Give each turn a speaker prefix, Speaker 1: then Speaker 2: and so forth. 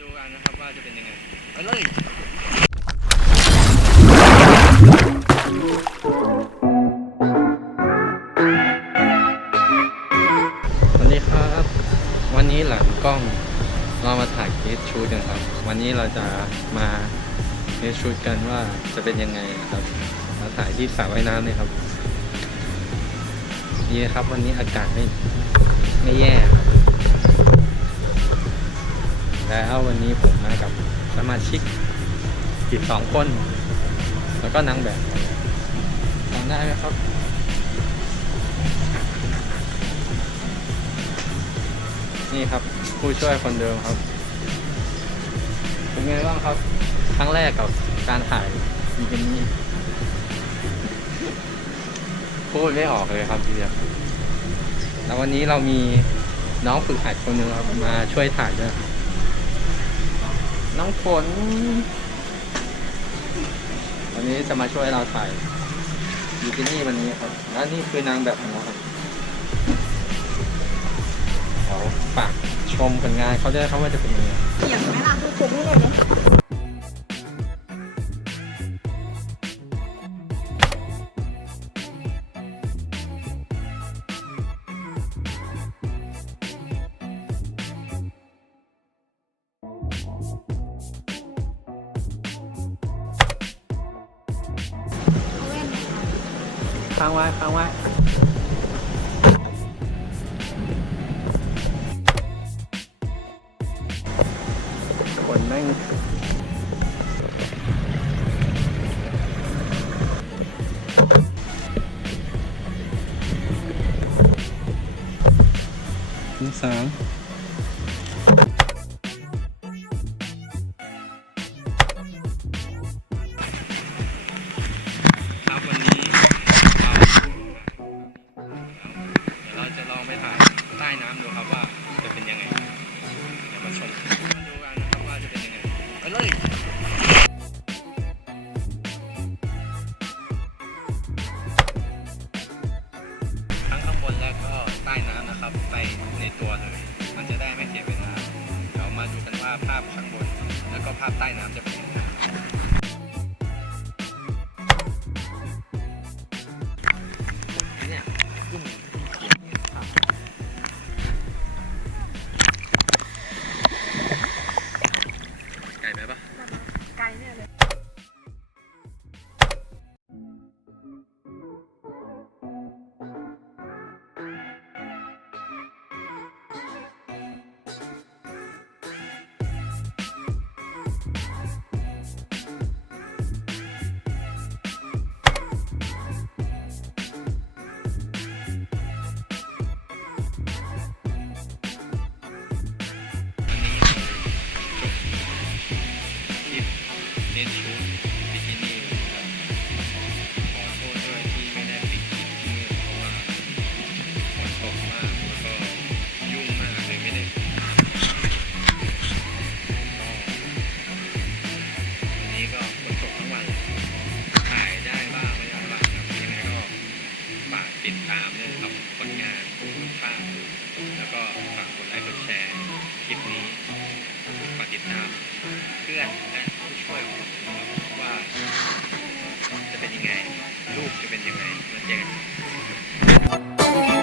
Speaker 1: ดูกันนะครับว่าจะเป็นยังไงไปเลยสวัสดีครับ วันนี้หลังกล้องเรามาถ่ายเคสชูดกันครับ วันนี้เราจะมาเคสชูดกันว่าจะเป็นยังไงนะครับ มาถ่ายที่สระว่ายน้ำเนี่ยครับนี่ครับวันนี้อากาศไม่ไม่แย่ครับ แล้ววันนี้ผมมากับสมาชิกอีกสองคน แล้วก็นางแบบจำได้ไหมครับ นี่ครับผู้ช่วยคนเดิมครับ เป็นไงบ้างครับ ครั้งแรกกับการถ่ายบิกินี่พูดไม่ออกเลยครับทีเดียวแล้ววันนี้เรามีน้องฝึกหัดคนหนึ่งครับมาช่วยถ่ายด้วย น้องฝน วันนี้จะมาช่วยเราถ่ายบิกินี่วันนี้ครับและนี่คือนางแบบของเราครับเดี๋ยวฝากชมผลงานเขาด้วยครับว่าจะเป็นยังไง
Speaker 2: เสียงไหมล่ะคือไม่เลยเนี่ย
Speaker 1: ฟังไว้ฟังไว้คนแม่งสาม เลยทั้งข้างบนแล้วก็ใต้น้ำนะครับไปในตัวเลย มันจะได้ไม่เสียเวลาเรามาดูกันว่าภาพข้างบน แล้วก็ภาพใต้น้ำจะเป็นยังไง ไกล
Speaker 2: เป็
Speaker 1: นยังไง ลูกจะเป็นยังไงมาเจอกัน